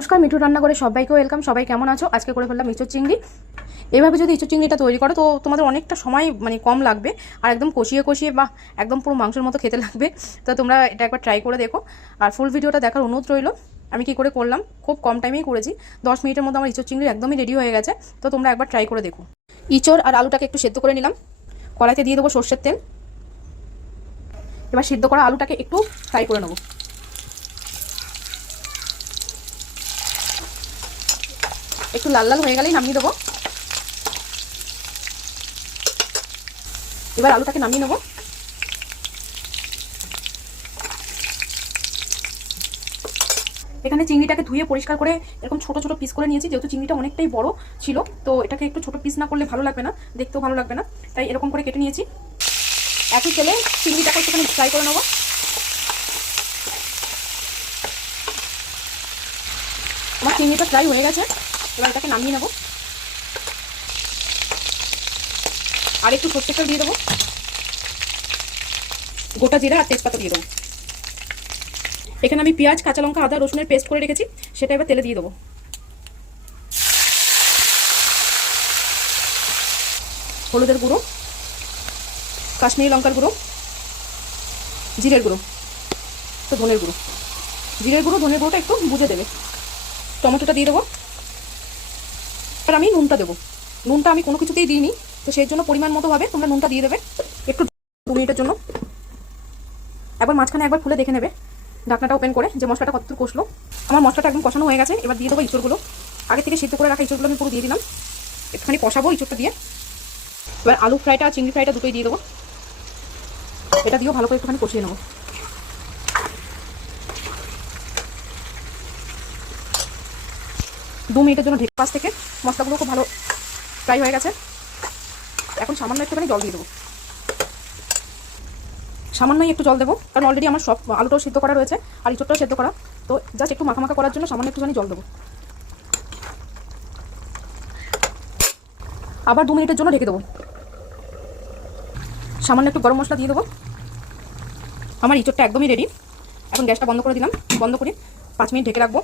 নমস্কার, মিঠু রান্নাঘরে সবাইকে ওয়েলকাম। সবাই কেমন আছো? আজকে করে ফেললাম ইঁচড় চিংড়ি। এইভাবে যদি ইঁচড় চিংড়িটা তৈরি করো তো তোমাদের অনেকটা সময় কম লাগবে, আর একদম কষিয়ে কষিয়ে বা একদম পুরো মাংসের মতো খেতে লাগবে। তো তোমরা এটা একবার ট্রাই করে দেখো, আর ফুল ভিডিওটা দেখার অনুরোধ রইল। আমি কি করে করলাম, খুব কম টাইমেই করেছি, 10 মিনিটের মধ্যে আমার ইঁচড় চিংড়ি একদমই রেডি হয়ে গেছে। তো তোমরা একবার ট্রাই করে দেখো। ইঁচড় আর আলুটাকে একটু সেদ্ধ করে নিলাম, কড়াইতে দিয়ে দেবো সর্ষের তেল। এবার সিদ্ধ করা আলুটাকে একটু ফ্রাই করে নেবো। একটু লাল লাল হয়ে গেলেই নামিয়ে দেবো। এবার আলুটাকে নামিয়ে নেবো। এখানে চিংড়িটাকে ধুয়ে পরিষ্কার করে এরকম ছোট ছোট পিস করে নিয়েছি, যেহেতু চিংড়িটা অনেকটাই বড় ছিল, তো এটাকে একটু ছোট পিস না করলে ভালো লাগবে না, দেখতেও ভালো লাগবে না, তাই এরকম করে কেটে নিয়েছি। একই তেলে চিংড়িটাকে একটুখানি ফ্রাই করে নেবো। আমার চিংড়িটা ফ্রাই হয়ে গেছে, এবার এটাকে নামিয়ে নেবো। আর একটু সর্ষের তেল দিয়ে দেবো, গোটা জিরা আর তেজপাতা দিয়ে দেবো। এখানে আমি পেঁয়াজ, কাঁচা লঙ্কা, আদা, রসুনের পেস্ট করে রেখেছি, সেটা এবার তেলে দিয়ে দেবো। হলুদের গুঁড়ো, কাশ্মীরি লঙ্কার গুঁড়ো, জিরের গুঁড়ো, তো ধনের গুঁড়ো। জিরের গুঁড়ো, ধনের গুঁড়োটা একটু বুঝে দেবে। টমেটোটা দিয়ে দেবো। আর আমি নুনটা দেবো। নুনটা আমি কোনো কিছুতেই দিইনি, তো সেই জন্য পরিমাণ মতো ভাবে তোমরা নুনটা দিয়ে দেবে একটু 2 মিনিটের জন্য। একবার মাঝখানে একবার খুলে দেখে নেবে ঢাকনাটা ওপেন করে যে মশলাটা কতটুকু কষলো। আমার মশলাটা একদম কষানো হয়ে গেছে। এবার দিয়ে দেবো ইঁচড়গুলো। আগে থেকে সিদ্ধ করে রাখা ইঁচড়গুলো আমি পুরো দিয়ে দিলাম। একটুখানি কষাবো ইঁচড়টা দিয়ে। এবার আলু ফ্রাইটা আর চিংড়ি ফ্রাইটা দুটোই দিয়ে দেবো। এটা দিয়েও ভালো করে একটুখানি কষিয়ে নেবো। 2 মিনিটের জন্য ঢেকে, পাশ থেকে মশলাগুলো খুব ভালো ফ্রাই হয়ে গেছে। এখন সামান্য একটুখানি জল দিয়ে দেবো। সামান্যই একটু জল দেবো, কারণ অলরেডি আমার সব আলুটাও সিদ্ধ করা রয়েছে আর ইঁচড়টাও সিদ্ধ করা, তো জাস্ট একটু মাখা মাখা করার জন্য সামান্য একটুখানি জল দেবো। আবার 2 মিনিটের জন্য ঢেকে দেবো। সামান্য একটু গরম মশলা দিয়ে দেবো। আমার ইঁচড়টা একদমই রেডি। এখন গ্যাসটা বন্ধ করে দিলাম। বন্ধ করে 5 মিনিট ঢেকে রাখবো।